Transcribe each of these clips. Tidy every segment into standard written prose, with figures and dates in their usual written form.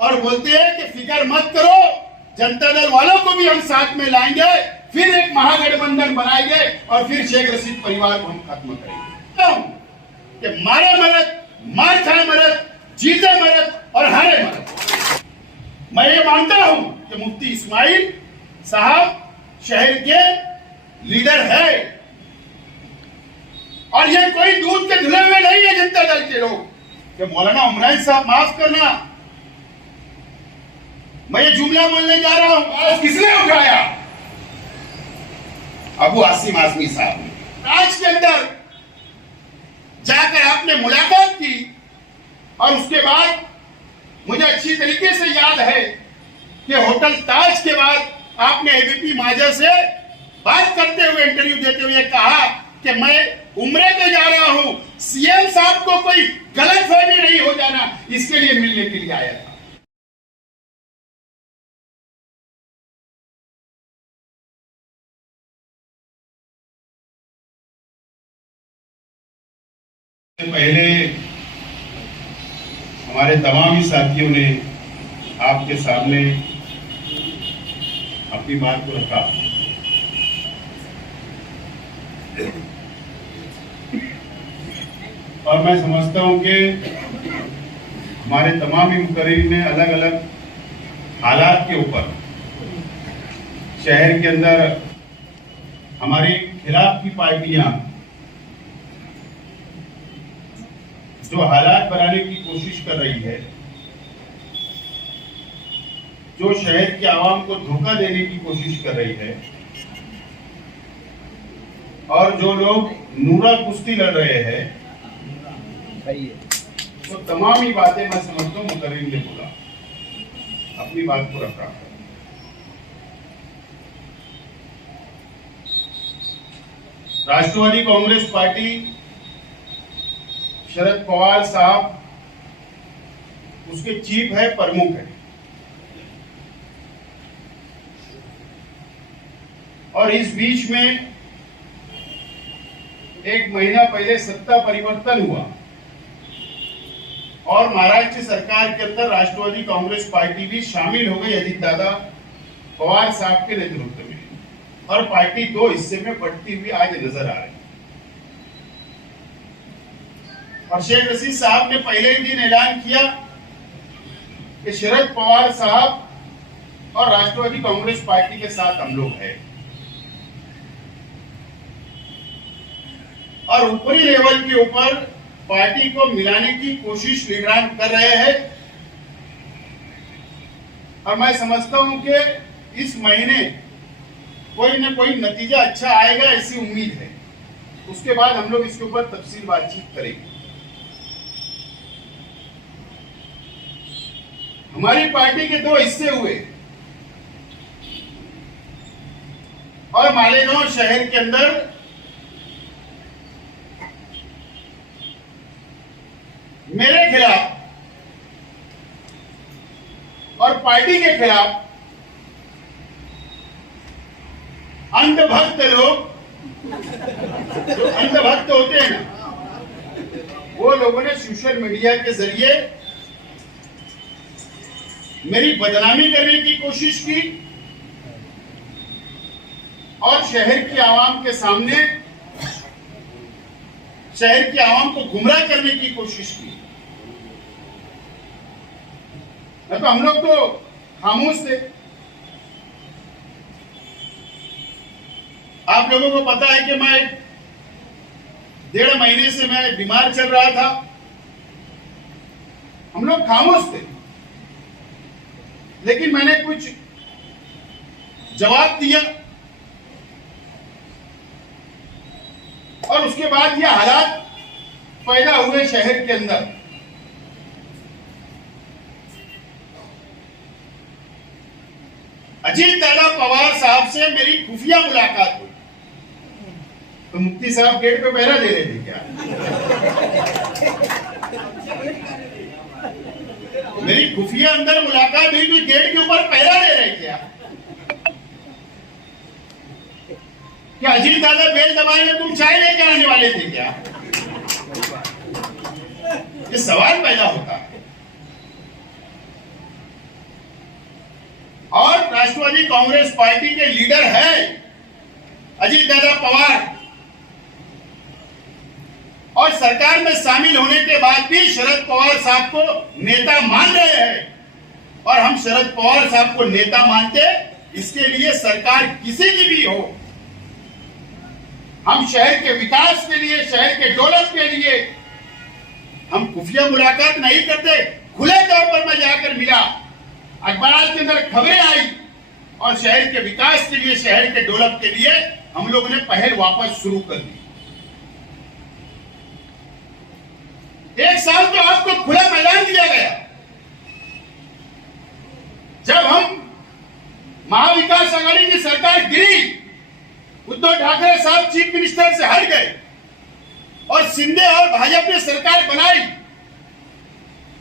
और बोलते हैं कि फिक्र मत करो, जनता दल वालों को भी हम साथ में लाएंगे, फिर एक महागठबंधन बनाएंगे और फिर शेख रशीद परिवार को हम खत्म करेंगे। कि मारे मरद, मार खाए मरद, जीते मरद और हारे मरद। मैं ये मानता हूं कि मुफ्ती इस्माइल साहब शहर के लीडर है और ये कोई दूध के धुले हुए नहीं है जनता दल के लोग। कि मौलाना उमरान साहब माफ करना, मैं ये जुमला बोलने जा रहा हूं, आज किसने उठाया? अबू आसिम आजमी साहब ने। राज के अंदर जाकर आपने मुलाकात की और उसके बाद मुझे अच्छी तरीके से याद है कि होटल ताज के बाद आपने एबीपी माजा से बात करते हुए, इंटरव्यू देते हुए कहा कि मैं उम्रे पे जा रहा हूं, सीएम साहब को कोई गलतफहमी नहीं हो जाना, इसके लिए मिलने के लिए आया था। पहले हमारे तमाम ही साथियों ने आपके सामने अपनी बात को रखा और मैं समझता हूं कि हमारे तमाम ही मुकर्रिरीन ने अलग अलग हालात के ऊपर शहर के अंदर हमारे खिलाफ की पार्टियां जो हालात बनाने की कोशिश कर रही है, जो शहर के आवाम को धोखा देने की कोशिश कर रही है और जो लोग नूरा कुश्ती लड़ रहे हैं, तो तमाम ही बातें मैं समझता हूं मुकर्रिर ने बोला, अपनी बात को रखा। राष्ट्रवादी कांग्रेस पार्टी शरद पवार साहब उसके चीफ है, प्रमुख है और इस बीच में एक महीना पहले सत्ता परिवर्तन हुआ और महाराष्ट्र सरकार के अंदर राष्ट्रवादी कांग्रेस पार्टी भी शामिल हो गई अजीत दादा पवार साहब के नेतृत्व में और पार्टी दो हिस्से में बढ़ती हुई आज नजर आ रही है। और शेख रशीद साहब ने पहले ही दिन ऐलान किया कि शरद पवार साहब और राष्ट्रवादी कांग्रेस पार्टी के साथ हम लोग हैं और ऊपरी लेवल के ऊपर पार्टी को मिलाने की कोशिश लीडरान कर रहे हैं और मैं समझता हूं कि इस महीने कोई न कोई नतीजा अच्छा आएगा, ऐसी उम्मीद है। उसके बाद हम लोग इसके ऊपर तफसील बातचीत करेंगे। हमारी पार्टी के दो हिस्से हुए और मालेगांव शहर के अंदर मेरे खिलाफ और पार्टी के खिलाफ अंधभक्त लोग, जो अंधभक्त होते हैं ना, वो लोगों ने सोशल मीडिया के जरिए मेरी बदनामी करने की कोशिश की और शहर की आवाम के सामने शहर की आवाम को गुमराह करने की कोशिश की। तो हम लोग तो खामोश थे। आप लोगों को पता है कि मैं 1.5 महीने से मैं बीमार चल रहा था, हम लोग खामोश थे, लेकिन मैंने कुछ जवाब दिया और उसके बाद ये हालात पैदा हुए शहर के अंदर। अजीत दादा पवार साहब से मेरी खुफिया मुलाकात हुई तो मुफ्ती साहब गेट पे पहरा दे रहे थे क्या? मेरी खुफिया अंदर मुलाकात हुई तो गेट के ऊपर पहरा दे रहे क्या? क्या अजीत दादा बेल दबाए में तुम चाय लेके आने वाले थे क्या? ये सवाल पैदा होता है। राष्ट्रवादी कांग्रेस पार्टी के लीडर हैं अजीत दादा पवार, और सरकार में शामिल होने के बाद भी शरद पवार साहब को नेता मान रहे हैं। और हम शरद पवार साहब को नेता मानते, इसके लिए सरकार किसी की भी हो, हम शहर के विकास के लिए, शहर के डेवलप के लिए हम खुफिया मुलाकात नहीं करते। खुले तौर पर मैं जाकर मिला, अखबार के अंदर खबरें आई, और शहर के विकास के लिए, शहर के डेवलप के लिए हम लोगों ने पहल वापस शुरू कर दी। एक साल तो आपको खुला मैदान दिया गया। जब हम महाविकास आघाड़ी की सरकार गिरी, उद्धव ठाकरे साहब चीफ मिनिस्टर से हट गए और शिंदे और भाजपा ने सरकार बनाई,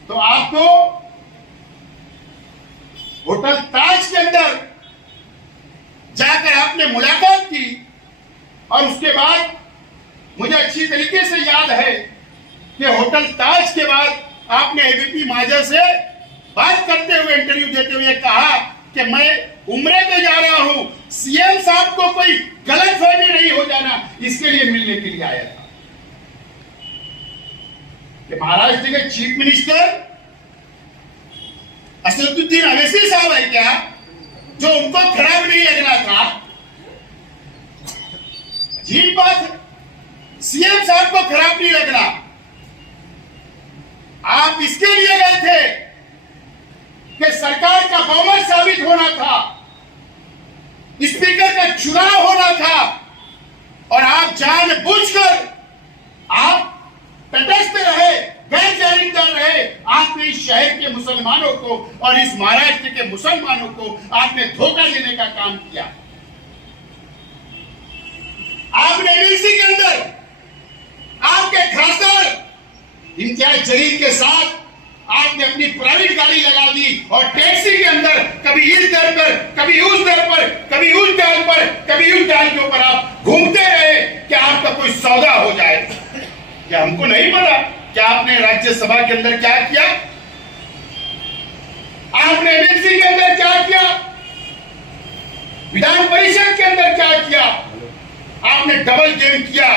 तो आपको होटल ताज के अंदर जाकर आपने मुलाकात की, और उसके बाद मुझे अच्छी तरीके से याद है कि होटल ताज के बाद आपने एबीपी माझा से बात करते हुए, इंटरव्यू देते हुए कहा कि मैं उम्रे पे जा रहा हूं, सीएम साहब को कोई गलतफहमी नहीं हो जाना, इसके लिए मिलने के लिए आया था। कि महाराष्ट्र के चीफ मिनिस्टर असदुद्दीन अवैसी साहब है क्या, जो उनको खराब नहीं लगना था? अजीब बात है, सीएम साहब को खराब नहीं लगना। आप इसके लिए गए थे कि सरकार का बहुमत साबित होना था, स्पीकर का चुनाव होना था, और आप जानबूझकर आप तटस्थ रहे, गैर जानिबदार रहे। आपने इस शहर के मुसलमानों को और इस महाराष्ट्र के मुसलमानों को आपने धोखा देने का काम किया। आपने एमएलसी के अंदर आपके खासदार इम्तियाज जलील के साथ आपने अपनी प्राइवेट गाड़ी लगा दी, और टैक्सी के अंदर कभी इस दर पर, कभी उस दर पर, कभी उस डाल पर, कभी उस डाल के ऊपर आप घूमते रहे कि आपका कोई सौदा हो जाए। क्या हमको नहीं पता क्या आपने राज्यसभा के अंदर क्या किया, आपने एमएलसी के अंदर क्या किया, विधान परिषद के अंदर क्या किया? आपने डबल गेम किया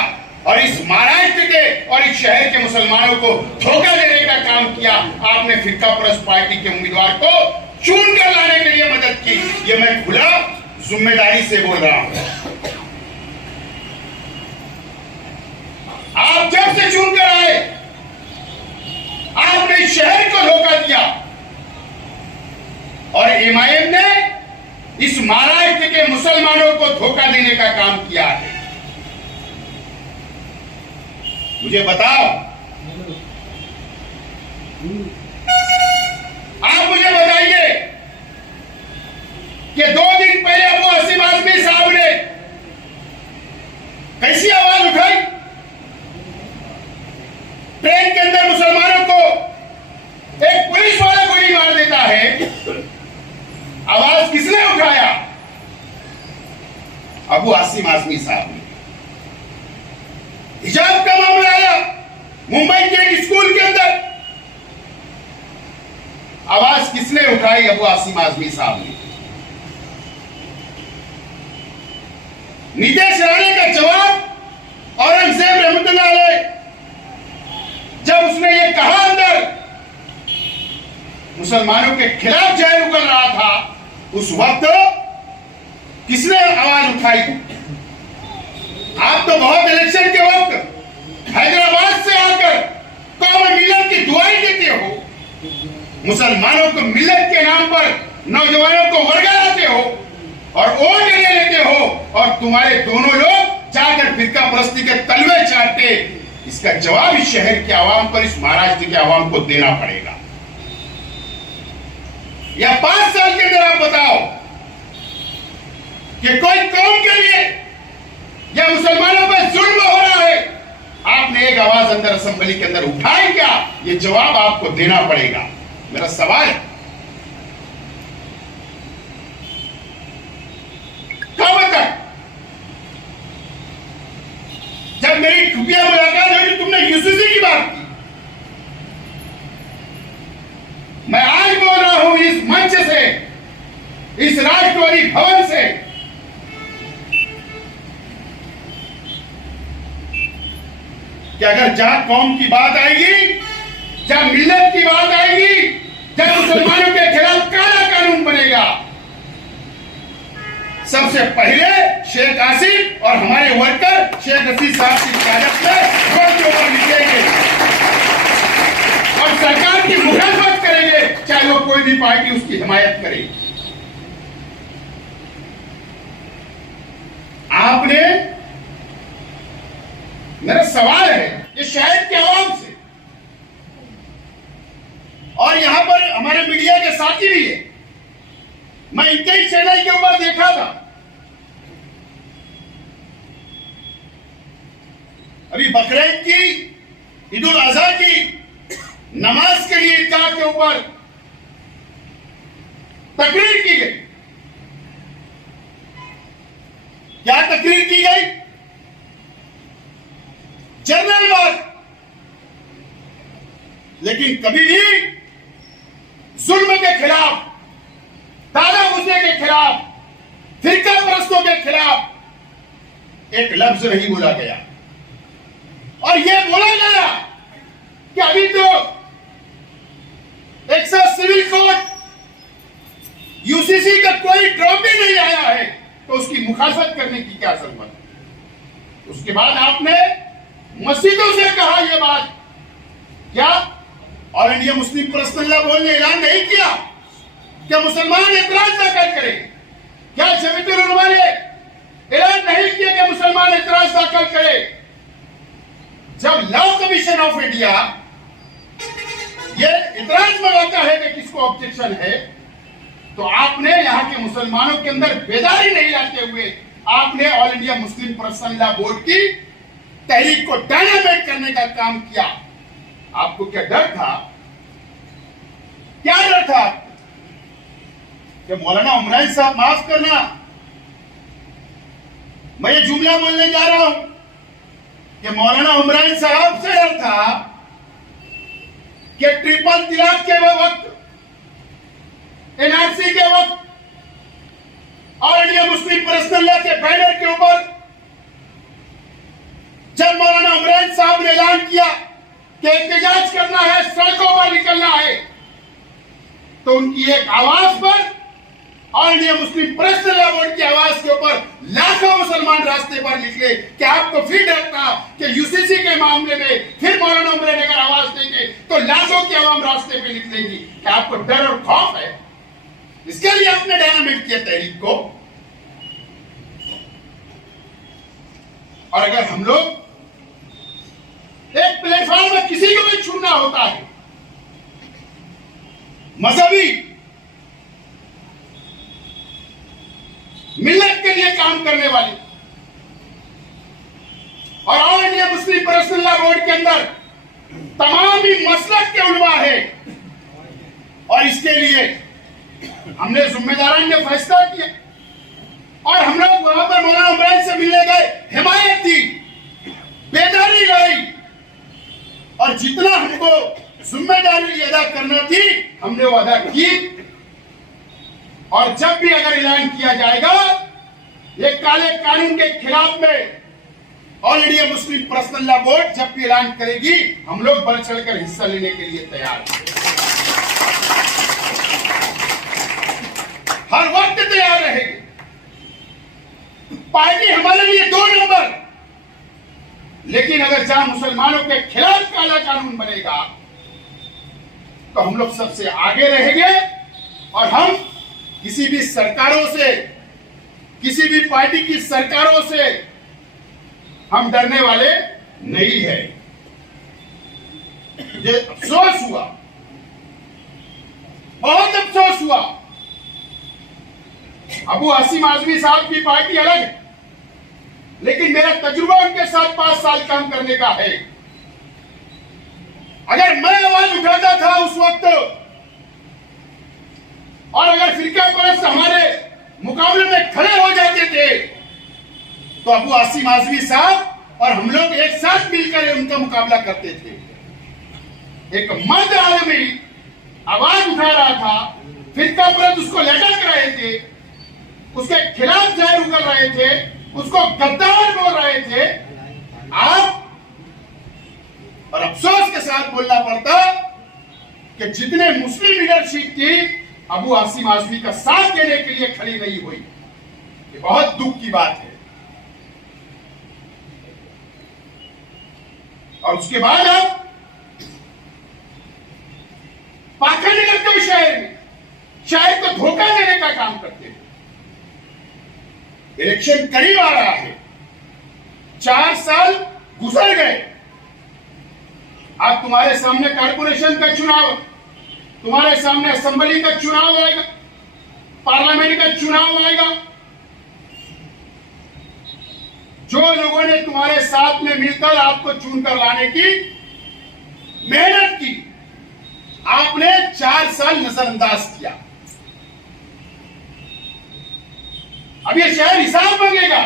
और इस महाराष्ट्र के और इस शहर के मुसलमानों को धोखा देने का काम किया। आपने फिरका परस्त पार्टी के उम्मीदवार को चुन कर लाने के लिए मदद की। ये मैं खुला जिम्मेदारी से बोल रहा हूं। आप जब से चुन कर आए, आपने इस शहर को धोखा दिया, और एमआईएम ने इस महाराष्ट्र के मुसलमानों को धोखा देने का काम किया है। मुझे बताओ, आप मुझे बताइए कि 2 दिन पहले अबू आसिम आजमी साहब ने कैसी आवाज उठाई? ट्रेन के अंदर मुसलमानों को एक पुलिस वाला गोली मार देता है, आवाज किसने उठाया? अबू आसिम आजमी साहब ने। हिजाब का मामला आया मुंबई के एक स्कूल के अंदर, आवाज किसने उठाई? अबू आसिम आजमी साहब ने। नीतीश राणे का जवाब औरंगजेब रहमतुल्लाह अलैह, जब उसने ये कहा अंदर मुसलमानों के खिलाफ जहर उगल रहा था, उस वक्त किसने आवाज उठाई? आप तो बहुत इलेक्शन के वक्त हैदराबाद से आकर कौम मिल्लत की दुआएं देते हो, मुसलमानों को मिल्लत के नाम पर नौजवानों को वर्गलाते हो और वोट ले लेते हो, और तुम्हारे दोनों लोग जाकर फिरका परस्ती के तलवे चाटते। इसका जवाब इस शहर के आवाम पर, इस महाराष्ट्र के आवाम को देना पड़ेगा। या 5 साल के अंदर आप बताओ कि कोई कौम के लिए या मुसलमानों पर जुल्म हो रहा है, आपने एक आवाज अंदर असेंबली के अंदर उठाई क्या? ये जवाब आपको देना पड़ेगा। मेरा सवाल है, कब तक? जब मेरी खुफिया मुलाकात हुई, तुमने यूसीसी की बात की। मैं आज बोल रहा हूं इस मंच से, इस राष्ट्र मगर जहां कौम की बात आएगी, जहां मिल्लत की बात आएगी, जहां मुसलमानों के खिलाफ काला कानून बनेगा, सबसे पहले शेख आसिफ और हमारे वर्कर शेख रशीद साहब की क़यादत में रोड के ऊपर निकलेंगे और सरकार की मुखालफत करेंगे, चाहे वो कोई भी पार्टी उसकी हिमायत करे। आपने, मेरा सवाल है ये शहर के आवाम से, और यहां पर हमारे मीडिया के साथी भी है, मैं इनके ही चैनल के ऊपर देखा था, अभी बकरीद की, ईद उल अजहा की नमाज के लिए ईदगाह के ऊपर तकरीर की गई। क्या तकरीर की गई? जनरल बात, लेकिन कभी भी जुल्म के खिलाफ, ताला घुसने के खिलाफ, फिरका परस्तों के खिलाफ एक लफ्ज नहीं बोला गया। और यह बोला गया कि अभी तो एक सिविल कोड यूसीसी का कोई ड्रॉप ही नहीं आया है, तो उसकी मुखालफत करने की क्या जरूरत है? उसके बाद आपने मस्जिदों से कहा यह बात, क्या all India Muslim personal board ने ऐलान नहीं किया क्या मुसलमान एतराज दाखिल करें? क्या जमीयतुल उलमा ने ऐलान नहीं किया कि मुसलमान एतराज दाखिल करें? जब लॉ कमीशन ऑफ इंडिया ये इतराज मंगाता है कि किसको ऑब्जेक्शन है, तो आपने यहां के मुसलमानों के अंदर बेदारी नहीं लाते हुए आपने all India Muslim personal law board की तहरीक को डायनामेट करने का काम किया। आपको क्या डर था? क्या डर था कि मौलाना उमरान साहब, माफ करना मैं ये जुमला बोलने जा रहा हूं कि मौलाना उमरान साहब से डर था कि ट्रिपल तलाक के वक्त, एनआरसी के वक्त, all India Muslim personal law के बैनर के ऊपर जब मौलाना उमरान साहब ने ऐलान किया कि एहतजाज करना है, सड़कों पर निकलना है, तो उनकी एक आवाज पर, all India Muslim personal law board की आवाज के ऊपर लाखों मुसलमान रास्ते पर निकले। क्या आपको फिर डर था कि यूसीसी के मामले में फिर मौलाना उमरान अगर आवाज देंगे तो लाखों की आवाम रास्ते पे निकलेगी? क्या आपको डर और खौफ है? इसके लिए आपने डायनामेट किया तहरीक को। और अगर हम लोग एक प्लेटफॉर्म में किसी को भी छूना होता है, मजहबी मिल्लत के लिए काम करने वाले, और all India Muslim personal law board के अंदर तमाम ही मसलक के उलमा है, और इसके लिए हमने जिम्मेदारान ने फैसला किया और हम लोग वहां पर मौलाना उमरान से मिलने गए, हिमायत दी, बेदारी लाई, और जितना हमको जिम्मेदारी अदा करना थी हमने वो अदा की। और जब भी अगर ऐलान किया जाएगा ये काले कानून के खिलाफ में, all India Muslim personal law board जब भी ऐलान करेगी हम लोग बढ़ चढ़कर हिस्सा लेने के लिए तैयार हैं, हर वक्त तैयार रहेगी। पार्टी हमारे लिए 2 नंबर, लेकिन अगर जहां मुसलमानों के खिलाफ काला कानून बनेगा तो हम लोग सबसे आगे रहेंगे। और हम किसी भी सरकारों से, किसी भी पार्टी की सरकारों से हम डरने वाले नहीं है। मुझे अफसोस हुआ, बहुत अफसोस हुआ। अबू आसिम आजमी साहब की पार्टी अलग है, लेकिन मेरा तजुर्बा उनके साथ 5 साल काम करने का है। अगर मैं आवाज उठाता था उस वक्त, और अगर फिरका परस्त हमारे मुकाबले में खड़े हो जाते थे, तो अबू आसिम आजमी साहब और हम लोग एक साथ मिलकर उनका मुकाबला करते थे। एक मर्द आदमी आवाज उठा रहा था, फिरका परस्त उसको लटक रहे थे, उसके खिलाफ जहर उगल रहे थे, उसको गद्दार बोल रहे थे। आप और अफसोस के साथ बोलना पड़ता कि जितने मुस्लिम लीडरशिप थी अबू आसिम आजमी का साथ देने के लिए खड़ी नहीं हुई। ये बहुत दुख की बात है। और उसके बाद अब पाखंड करते हुए शहर को धोखा देने का काम करते हैं। इलेक्शन करीब आ रहा है, 4 साल गुजर गए। अब तुम्हारे सामने कॉर्पोरेशन का चुनाव, तुम्हारे सामने असेंबली का चुनाव आएगा, पार्लियामेंट का चुनाव आएगा। जो लोगों ने तुम्हारे साथ में मिलकर आपको चुनकर लाने की मेहनत की, आपने 4 साल नजरअंदाज किया। अब ये शहर हिसाब मांगेगा,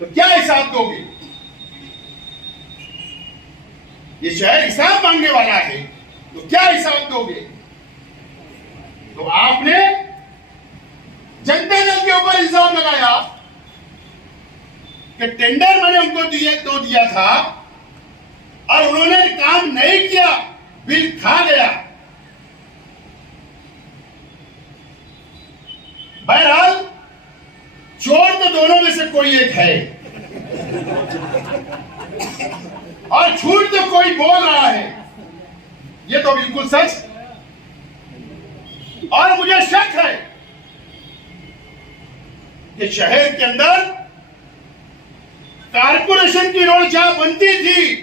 तो क्या हिसाब दोगे? ये शहर हिसाब मांगने वाला है, तो क्या हिसाब दोगे? तो आपने जनता दल के ऊपर इल्जाम लगाया कि टेंडर मैंने उनको दिया था और उन्होंने काम नहीं किया, बिल खा गया। बहरहाल चोर तो दोनों में से कोई एक है और झूठ तो कोई बोल रहा है, ये तो बिल्कुल सच। और मुझे शक है कि शहर के अंदर कारपोरेशन की रोड जहां बनती थी,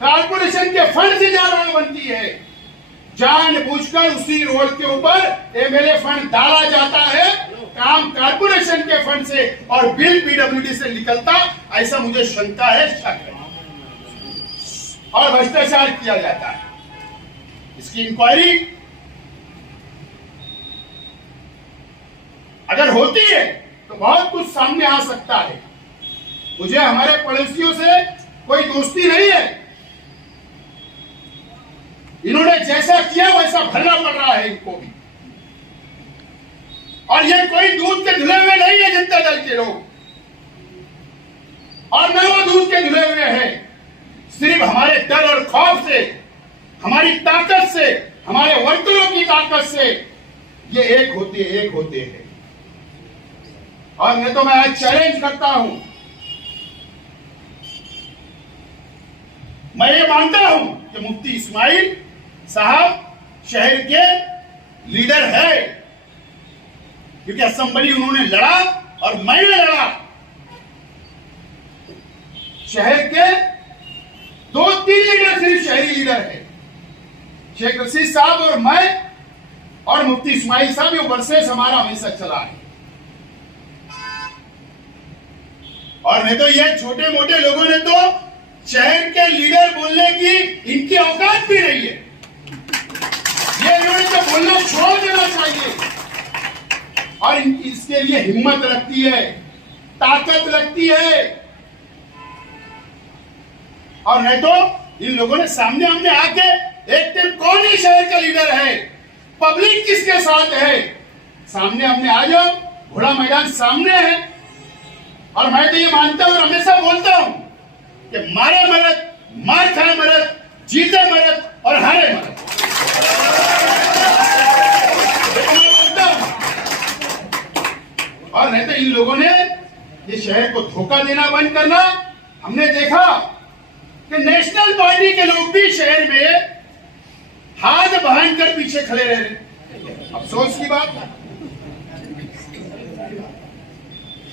कारपोरेशन के फंड से जहां रोड बनती है, जानबूझकर उसी रोड के ऊपर एमएलए फंड डाला जाता है, काम कारपोरेशन के फंड से और बिल पीडब्ल्यूडी से निकलता, ऐसा मुझे शंका है, शक है। और भ्रष्टाचार किया जाता है। इसकी इंक्वायरी अगर होती है तो बहुत कुछ सामने आ सकता है। मुझे हमारे पड़ोसियों से कोई दोस्ती नहीं है, इन्होंने जैसा किया वैसा भरना पड़ रहा है इनको भी। और ये कोई दूध के धुले हुए नहीं है जनता दल के लोग, और न वो दूध के धुले हुए हैं। सिर्फ हमारे डर और खौफ से, हमारी ताकत से, हमारे वर्करों की ताकत से ये एक होते हैं। और मैं तो आज चैलेंज करता हूं, मैं ये मानता हूं कि मुफ्ती इस्माइल साहब शहर के लीडर है, क्योंकि असेंबली उन्होंने लड़ा और मैंने लड़ा। शहर के 2-3 लीडर सिर्फ शहरी लीडर है, शेख रशीद साहब और मैं और मुफ्ती इस्माइल साहब। ये वर्सेस हमारा हमेशा चला है। और नहीं तो ये छोटे मोटे लोगों ने तो शहर के लीडर बोलने की इनकी औकात भी नहीं है। ये इन्होंने तो बोलना छोड़ देना चाहिए। और इसके लिए हिम्मत लगती है, ताकत लगती है। और नहीं तो इन लोगों ने सामने हमने आके एक दिन कौन ही शहर का लीडर है, पब्लिक किसके साथ है, सामने हमने आ जाओ, घोड़ा मैदान सामने है। और मैं तो ये मानता हूं और हमेशा बोलता हूं कि मारे मरद, मार खाए मरद, जीते मरद और हारे मरद। और नहीं तो इन लोगों ने ये शहर को धोखा देना बंद करना। हमने देखा कि नेशनल पार्टी के लोग भी शहर में हाथ बांधकर पीछे खड़े रहे। अफसोस की बात,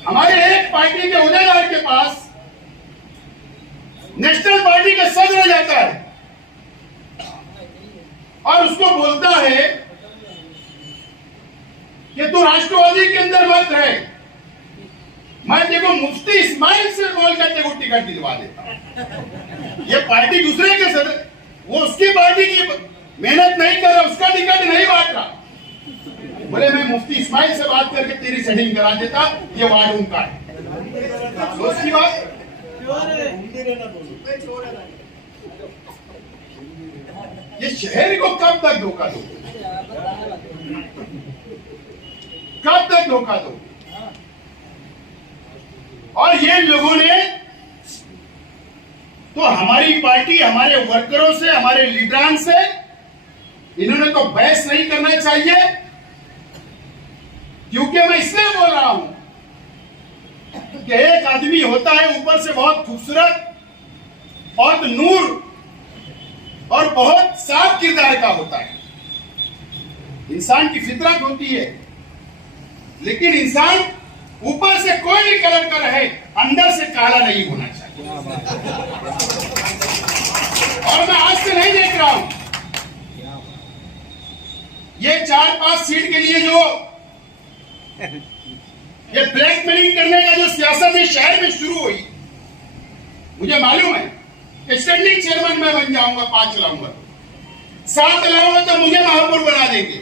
हमारे एक पार्टी के उम्मीदवार के पास नेशनल पार्टी का सदर जाता है और उसको बोलता है कि तू राष्ट्रवादी के अंदर मत रहे, मैं देखो मुफ्ती इस्माइल से बोलकर तेरे को टिकट दिलवा देता। ये पार्टी दूसरे के सदर, वो उसकी पार्टी की मेहनत नहीं कर रहा, उसका टिकट नहीं बांट रहा। बोले मैं मुफ्ती इस्माइल से बात करके तेरी सेटिंग करा देता, ये वार्ड उनका है। उसकी बात ये शहर को कब तक धोखा दो, कब तक धोखा दो? और ये लोगों ने तो हमारी पार्टी हमारे वर्करों से, हमारे लीडरान से इन्होंने तो बहस नहीं करना चाहिए, क्योंकि मैं इसलिए बोल रहा हूं कि एक आदमी होता है ऊपर से बहुत खूबसूरत, बहुत नूर और बहुत साफ किरदार का होता है। इंसान की फितरत होती है, लेकिन इंसान ऊपर से कोई भी कलर का रहे, अंदर से काला नहीं होना चाहिए। और मैं आज से नहीं देख रहा हूं ये 4-5 सीट के लिए जो ये ब्लैकमेलिंग करने का जो सियासत इस शहर में शुरू हुई, मुझे मालूम है कि स्टैंडिंग चेयरमैन मैं बन जाऊंगा, 5 लाऊंगा, 7 लाऊंगा तो मुझे महापौर बना देंगे,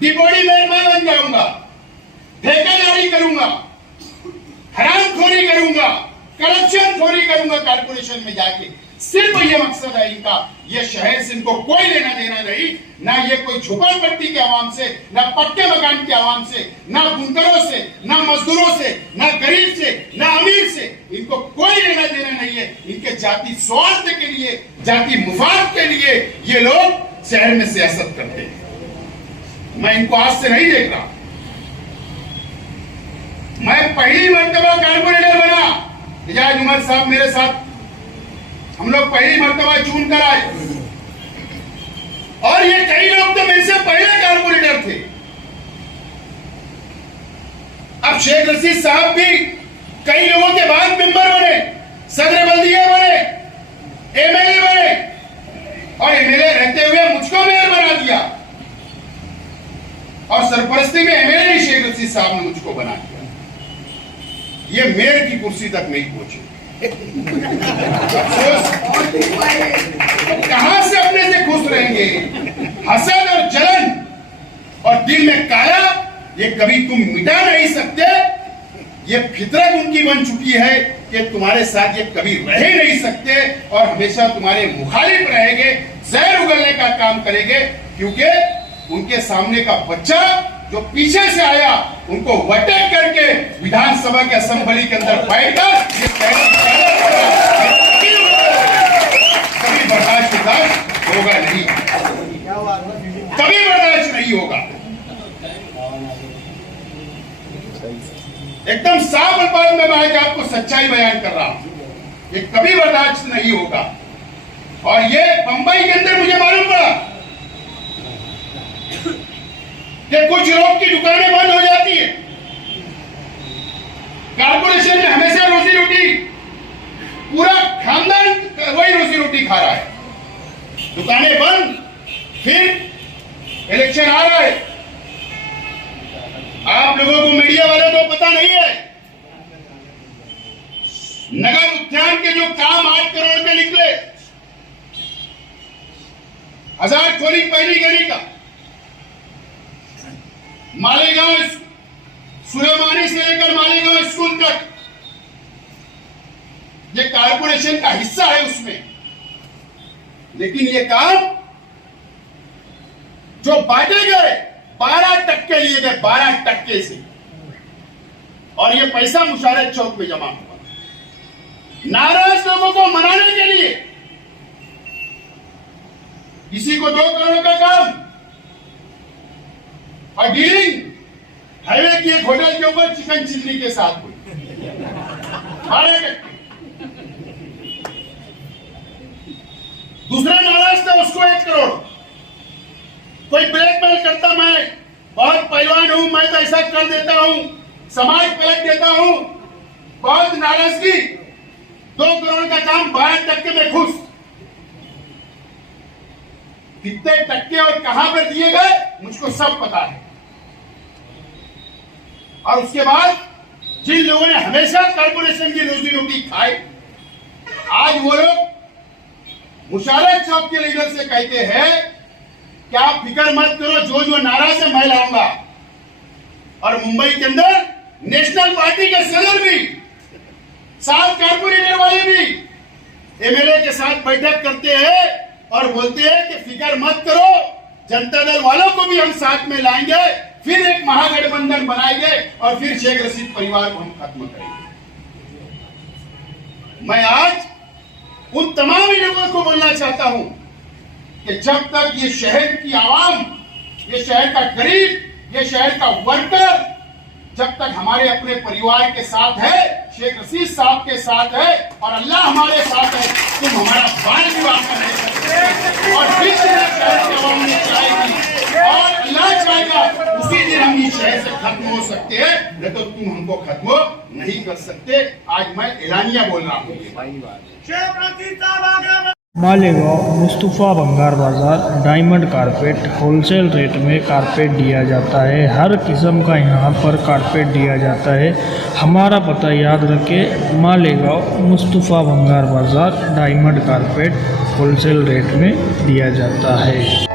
डिप्टी मेयर मैं बन जाऊंगा, ठेकेदारी करूंगा, हरामखोरी करूंगा, करप्शन खोरी करूंगा कारपोरेशन में जाके। सिर्फ ये मकसद है इनका, ये शहर से इनको कोई लेना देना नहीं, ना ये कोई झुपड़पट्टी के आवाम से, ना पक्के मकान के आवाम से, ना बुनकरों से, ना मजदूरों से, ना गरीब से, ना अमीर से, इनको कोई लेना देना नहीं है। इनके जाति स्वार्थ के लिए, जाति मुफाद के लिए ये लोग शहर में सियासत करते हैं। मैं इनको आज से नहीं देख रहा। मैं पहली मर्तबा कारपोरेटर बना, इजाज उमर साहब मेरे साथ, हम लोग पहली मर्तबा चुन कर आए, और ये कई लोग तो मेरे से पहले कारपोरेटर थे। अब शेख रशीद साहब भी कई लोगों के बाद मेंबर बने, सदर बल्दिया बने, एमएलए बने, और एमएलए रहते हुए मुझको मेयर बना दिया, और सरपरस्ती में एमएलए ही शेख रशीद साहब ने मुझको बना दिया। ये मेयर की कुर्सी तक नहीं पहुंचे। अफसोस, कहां से अपने से खुश रहेंगे? हसद और जलन और दिल में काला, ये कभी तुम मिटा नहीं सकते। ये फितरत उनकी बन चुकी है कि तुम्हारे साथ ये कभी रह ही नहीं सकते, और हमेशा तुम्हारे मुखालिफ रहेंगे, जहर उगलने का काम करेंगे, क्योंकि उनके सामने का बच्चा जो पीछे से आया, उनको वटेक करके विधानसभा के असेंबली के अंदर बैठकर कभी बर्दाश्त होगा नहीं, कभी बर्दाश्त नहीं होगा। एकदम साफ अल्फाज में मैं आपको सच्चाई बयान कर रहा हूं, ये कभी बर्दाश्त नहीं होगा। और ये बंबई के अंदर मुझे मालूम पड़ा कि कुछ लोग की दुकानें बंद हो जाती है, कारपोरेशन में हमेशा रोजी रोटी, पूरा खानदान वही रोजी रोटी खा रहा है, दुकानें बंद, फिर इलेक्शन आ रहा है। आप लोगों को मीडिया वाले को पता नहीं है, नगर उद्यान के जो काम 8 करोड़ के निकले, 1000 खोली पहली गली का, मालेगांव सुलेमानी से लेकर मालेगांव स्कूल तक, ये कारपोरेशन का हिस्सा है उसमें। लेकिन ये काम जो बांटे गए 12% लिए गए, 12% से, और ये पैसा मुशारत चौक में जमा हुआ नाराज लोगों को मनाने के लिए। किसी को 2 करोड़ का काम, और डीलिंग हाईवे की एक होटल के ऊपर चिकन चिल्ली के साथ हुई, 12%। दूसरा नाराज था, उसको 1 करोड़। कोई ब्लैकमेल करता, मैं बहुत पहलवान हूं, मैं तो ऐसा कर देता हूं, समाज पलट देता हूं, बहुत नाराजगी, 2 करोड़ का काम 12% में खुश। कितने टक्के और कहां पर दिए गए मुझको सब पता है। और उसके बाद जिन लोगों ने हमेशा कारपोरेशन की रोजी रोटी खाई, आज वो लोग मुशारत चौक के लीडर से कहते हैं कि आप फिक्र मत करो, जो जो नाराज है मैं लाऊंगा। और मुंबई के अंदर नेशनल पार्टी के सदर भी, 7 कारपोरेटर वाले भी एमएलए के साथ बैठक करते हैं और बोलते हैं कि फिक्र मत करो, जनता दल वालों को भी हम साथ में लाएंगे, फिर एक महागठबंधन बनाएंगे और फिर शेख रशीद परिवार को हम खत्म करेंगे। मैं आज उन तमाम ही लोगों को बोलना चाहता हूं कि जब तक ये शहर की आवाम, ये शहर का गरीब, ये शहर का वर्कर जब तक हमारे अपने परिवार के साथ है, शेख रशीद साहब के साथ है और अल्लाह हमारे साथ है, तुम हमारा बाल भी वापस नहीं सकते। और जिस दिन शहर की आवाम ने चाहेगी और अल्लाह चाहेगा उसी दिन हम इस शहर से खत्म हो सकते हैं, नहीं तो तुम हमको खत्म नहीं कर सकते। आज मैं एलानिया बोल रहा हूँ। शेख रशीद साहब आगे मालेगांव मुस्तफ़ा भंगार बाज़ार डायमंड कारपेट होलसेल रेट में कारपेट दिया जाता है। हर किस्म का यहाँ पर कारपेट दिया जाता है। हमारा पता याद रखें, मालेगांव मुस्तफ़ा भंगार बाज़ार डायमंड कारपेट होलसेल रेट में दिया जाता है।